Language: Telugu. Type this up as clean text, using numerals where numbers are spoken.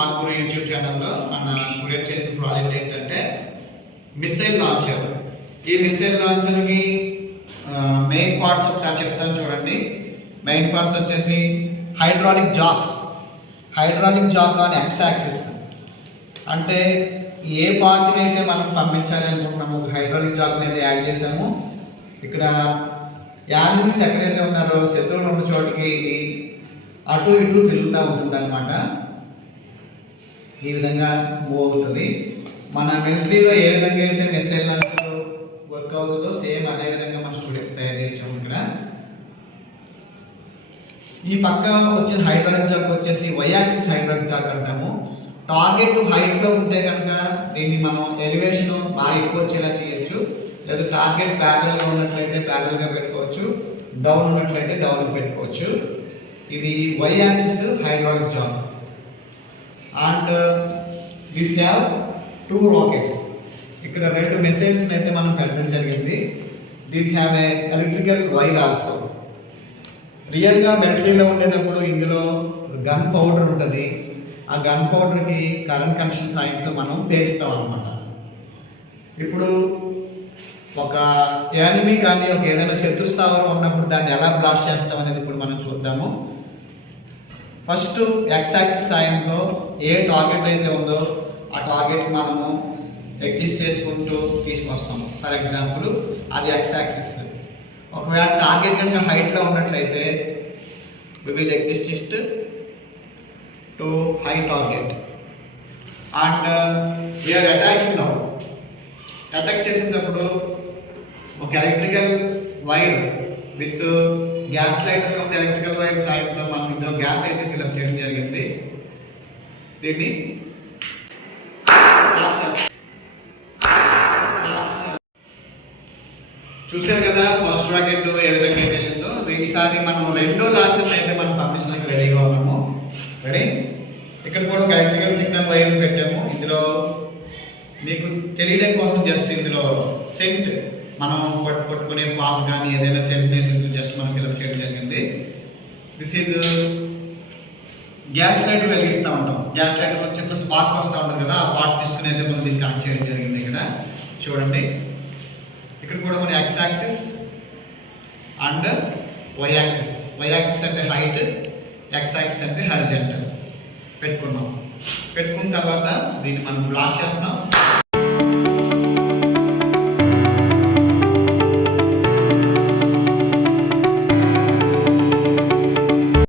స్మార్ట్ గురు యూట్యూబ్ ఛానల్లో మన స్టూడెంట్ చేసిన ప్రాజెక్ట్ ఏంటంటే మిసైల్ లాంచర్. ఈ మిసైల్ లాంచర్కి మెయిన్ పార్ట్స్ ఒకసారి చెప్తాను చూడండి. మెయిన్ పార్ట్స్ వచ్చేసి hydraulic jacks on X axis. అంటే ఏ పార్ట్కి అయితే మనం పంపించాలి అనుకుంటున్నాము హైడ్రాలిక్ జాక్ అనేది యాడ్ చేసాము. ఇక్కడ యానిమల్స్ ఎక్కడైతే ఉన్నారో శత్రువులు ఉన్న చోటికి ఇది అటు ఇటు తిరుగుతూ ఉంటుంది అనమాట. ఈ విధంగా మూవ్ అవుతుంది. మన మిలిటరీలో ఏ విధంగా అయితే మిసైల్ లాంచర్ వర్క్ అవుతుందో సేమ్ అదే విధంగా మన స్టూడెంట్స్ తయారు చేయించాము. ఇక్కడ ఈ పక్క వచ్చిన హైడ్రాలిక్ జాక్ వచ్చేసి వై యాక్సిస్ హైడ్రాలిక్ జాక్ అంటాము. టార్గెట్ హైట్లో ఉంటే కనుక దీన్ని మనం ఎలివేషన్ బాగా ఎక్కువ వచ్చేలా చేయొచ్చు. లేదా టార్గెట్ ప్యారలల్గా ఉన్నట్లయితే ప్యారలల్గా పెట్టుకోవచ్చు, డౌన్ ఉన్నట్లయితే డౌన్ పెట్టుకోవచ్చు. ఇది Y axis hydraulic jack. And this have 2 rockets. ఇక్కడ 2 మిసైల్స్ అయితే మనం పెట్టడం జరిగింది. This have a electrical wire also. రియల్గా మిలిటరీలో ఉండేటప్పుడు ఇందులో గన్ పౌడర్ ఉంటుంది. ఆ గన్ పౌడర్కి కరెంట్ కనెక్షన్ సాయంతో మనం పేరుస్తాం అనమాట. ఇప్పుడు ఒక ఎనిమీ కానీ ఒక ఏదైనా శత్రుస్థావరం ఉన్నప్పుడు దాన్ని ఎలా బ్లాస్ట్ చేస్తాం అనేది ఇప్పుడు మనం చూద్దాము. ఫస్ట్ ఎక్స్ యాక్సిస్ సాయంతో ఏ టార్గెట్ అయితే ఉందో ఆ టార్గెట్కి మనము అడ్జస్ట్ చేసుకుంటూ తీసుకొస్తాము. ఫర్ ఎగ్జాంపుల్ అది ఎక్స్ యాక్సిస్. ఒకవేళ టార్గెట్ కనుక హైట్లో ఉన్నట్లయితే we will adjust it to high target and we are attacking now. Attack చేసినప్పుడు ఒక electrical wire with gas lighter ఉన్న ఎలక్ట్రికల్ వైర్ సాయంతో మనం ఇందులో గ్యాస్ అయితే ఫిల్అప్ చేయడం జరిగింది. దీన్ని చూసారు కదా ఫస్ట్ రాకెట్ ఏ విధంగా అయితే వెళ్ళిందో. ఈసారి మనం 2వ లాంచర్ అయితే మనం పంపించడానికి రెడీగా ఉన్నాము. రెడీ. ఇక్కడ కూడా ఒక ఎలక్ట్రికల్ సిగ్నల్ వైర్ పెట్టాము. ఇందులో మీకు తెలియడం కోసం జస్ట్ ఇందులో సెంట్ మనం పట్టుకునే ఫామ్ కానీ ఏదైనా సెంట్ జస్ట్ మనం ఫిల్అప్ చేయడం జరిగింది. దిస్ ఈజ్ గ్యాస్ లైటర్ వెలిగిస్తూ ఉంటాం. గ్యాస్ లైటర్ వచ్చి స్పార్క్ వస్తూ ఉంటుంది కదా, ఆ పార్ట్ తీసుకుని అయితే మనం దీన్ని కనెక్ట్ చేయడం జరిగింది. ఇక్కడ చూడండి, ఇక్కడ కూడా మన X axis and Y axis. Y axis అంటే హైట్, ఎక్స్ యాక్సిస్ అంటే హారిజాంటల్ పెట్టుకున్నాం. పెట్టుకున్న తర్వాత దీన్ని మనం బ్లాక్ చేస్తున్నాం.